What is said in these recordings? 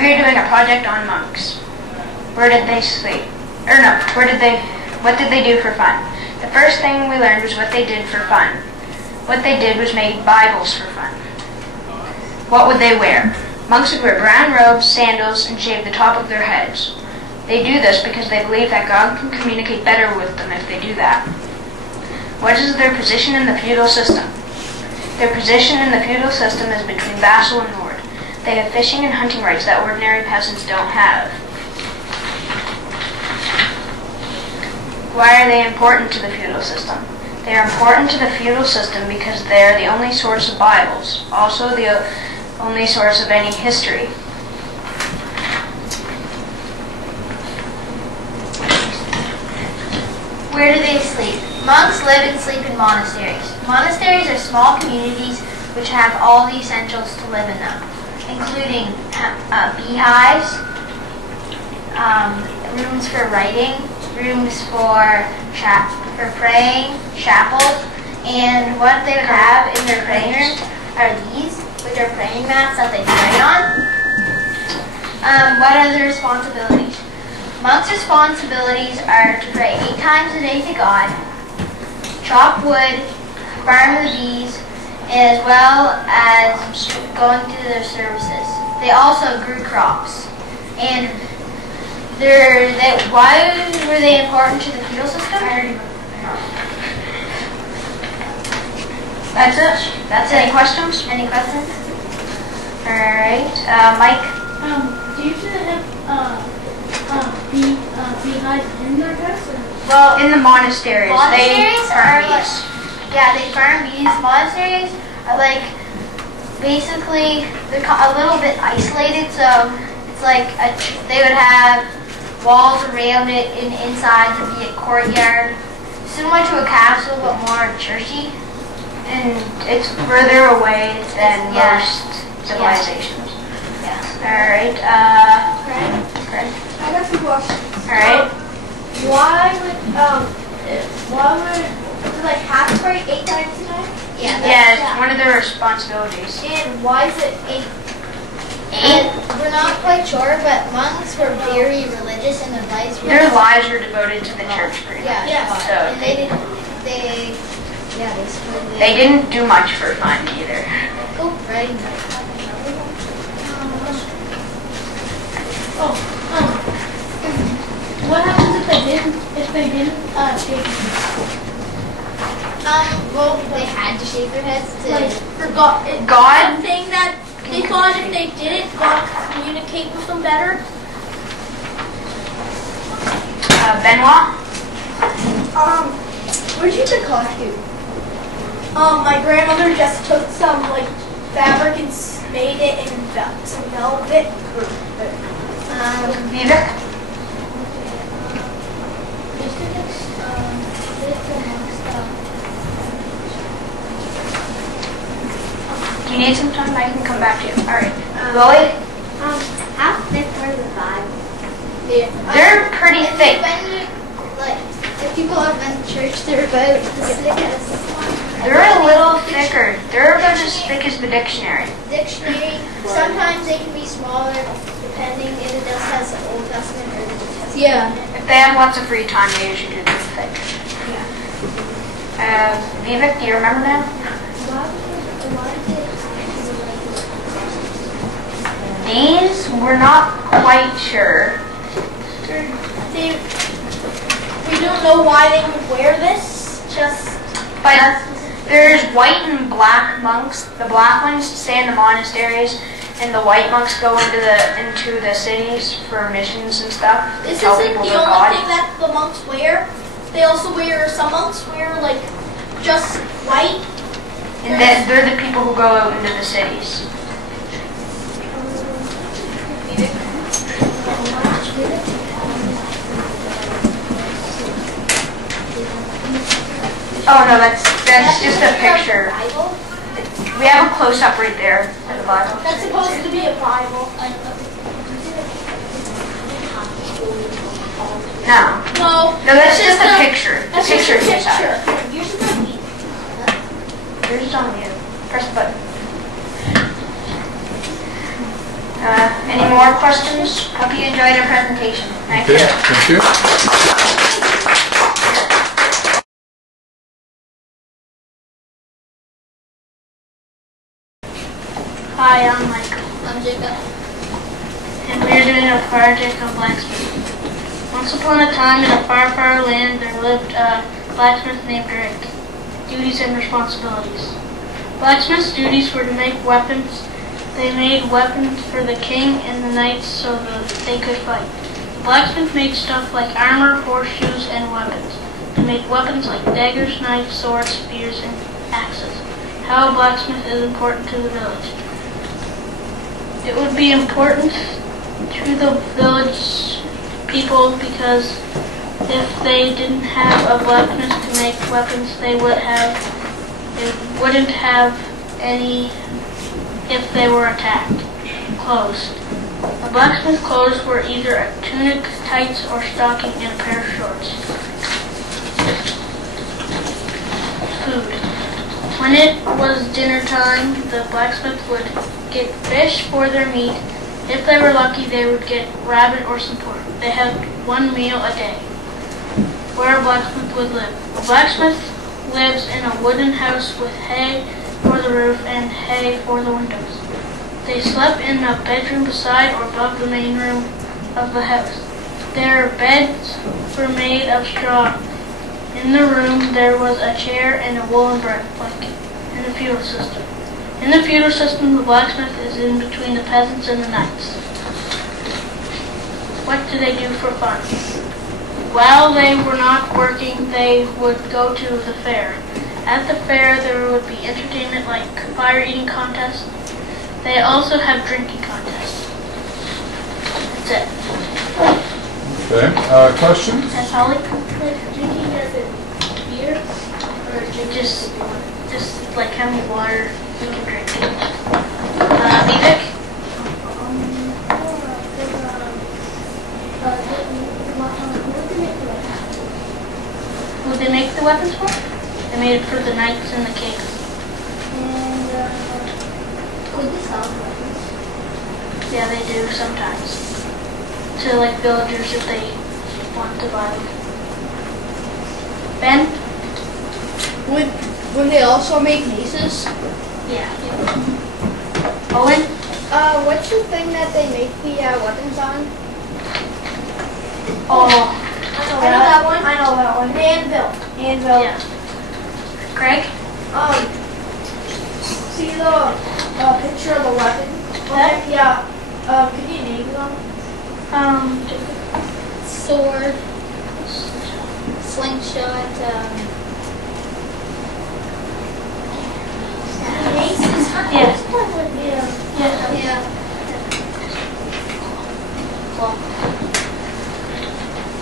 We are doing a project on monks. Where did they sleep? Or no, what did they do for fun? The first thing we learned was what they did for fun. What they did was make Bibles for fun. What would they wear? Monks would wear brown robes, sandals, and shave the top of their heads. They do this because they believe that God can communicate better with them if they do that. What is their position in the feudal system? Their position in the feudal system is between vassal and lord. They have fishing and hunting rights that ordinary peasants don't have. Why are they important to the feudal system? They are important to the feudal system because they are the only source of Bibles, also the only source of any history. Where do they sleep? Monks live and sleep in monasteries. Monasteries are small communities which have all the essentials to live in them, including beehives, rooms for writing, rooms for praying, chapels, and what they would have in their praying rooms are these, which are praying mats that they pray on. What are their responsibilities? Monks' responsibilities are to pray 8 times a day to God, chop wood, farm the bees, as well as going to their services. They also grew crops. And why were they important to the feudal system? That's it? That's it. Any questions? Any questions? Alright, Mike? Do you usually have beehives in their house? Well, in the monasteries. Monasteries they farm are like, yeah, they farm bees. Monasteries are like, basically, they're a little bit isolated, so it's like they would have walls around it, and inside to be a courtyard, similar to a castle but more churchy. And it's further away than most civilizations. Yeah. Alright, Craig? I got some questions. Alright. Why would like have to pray 8 times a day? Yeah. It's one of their responsibilities. And why is it 8? We're not quite sure, but monks were very religious and their lives were devoted to the church pretty much. Yeah. So and they didn't do much for fun either. Cool. Right. What happens if they didn't shave their heads? Well, they had to shave their heads to God something that they thought if they did it, God could communicate with them better. Benoit? Where'd you get the costume? My grandmother just took some fabric and made it in some velvet. Vivek? Do you need some time? I can come back to you. Alright. Lily? how thick are the Bibles? They're pretty thick. If people have been to church, they're about as thick as They're a little thicker. They're about as thick as the dictionary. dictionary. Sometimes they can be smaller, depending if it just has the Old Testament or the New Testament. Yeah. If they have lots of free time, they usually do them thick. Vivek, do you remember now? These, we're not quite sure. We don't know why they would wear this. But there's white and black monks. The black ones stay in the monasteries, and the white monks go into the cities for missions and stuff. This tell isn't people the about only God. thing that the monks wear. They also some monks wear just white. And they're the people who go out into the cities. Oh no, that's just a picture. We have a close-up right there of the Bible. That's supposed to be a Bible. No, No, that's just a picture. The That's just a picture's inside. picture. Yours is on me. Yours is on you. Press the button. Any more questions? Hope you enjoyed our presentation. Thank Okay, you. thank you. Hi, I'm Michael. I'm Jacob. And we are doing a project on blacksmith. Once upon a time in a far, far land there lived a blacksmith named Greg. Duties and responsibilities. Blacksmith's duties were to make weapons. They made weapons for the king and the knights so that they could fight. The blacksmith made stuff like armor, horseshoes, and weapons. They made weapons like daggers, knives, swords, spears, and axes. How a blacksmith is important to the village. It would be important to the village people because if they didn't have a blacksmith to make weapons, they wouldn't have any if they were attacked. Clothes. A blacksmith's clothes were either a tunic, tights, or stocking, and a pair of shorts. Food. When it was dinner time, the blacksmith would get fish for their meat. If they were lucky, they would get rabbit or some pork. They had one meal a day. Where a blacksmith would live. A blacksmith lives in a wooden house with hay for the roof and hay for the windows. They slept in a bedroom beside or above the main room of the house. Their beds were made of straw. In the room there was a chair and a woolen blanket. In the feudal system. In the feudal system, the blacksmith is in between the peasants and the knights. What do they do for fun? While they were not working, they would go to the fair. At the fair, there would be entertainment like fire eating contests. They also have drinking contests. That's it. Okay, questions? That's Holly. Like drinking as in beer or drinking Just like how many water we can drink. Vivek? Who they make the weapons for? They made it for the knights and the kings. could they sell weapons? Yeah, they do sometimes. To like villagers if they want to buy them. Ben? Would they also make maces? Yeah. Owen? What's the thing that they make the weapons on? Oh, I know that one. I know that one. Anvil. Anvil. yeah. Greg? See the picture of the weapon? That? Yeah. Could you name them? Sword, slingshot, maces. Yeah. Yeah. Yeah. Cool.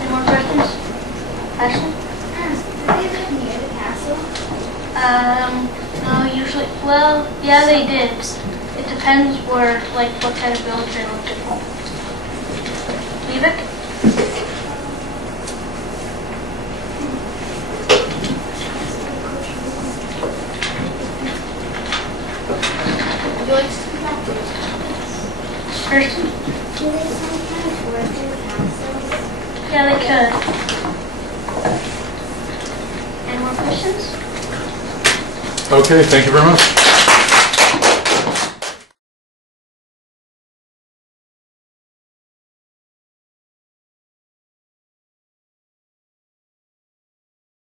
Any more questions? Ashley? Do they live near the castle? No, usually, well, yeah, they did. It depends where, like, what kind of village they lived in. Vivek? Would you like to speak out? Kirsten? Do they sometimes work in castles? Yeah, they could. Any more questions? Okay, thank you very much.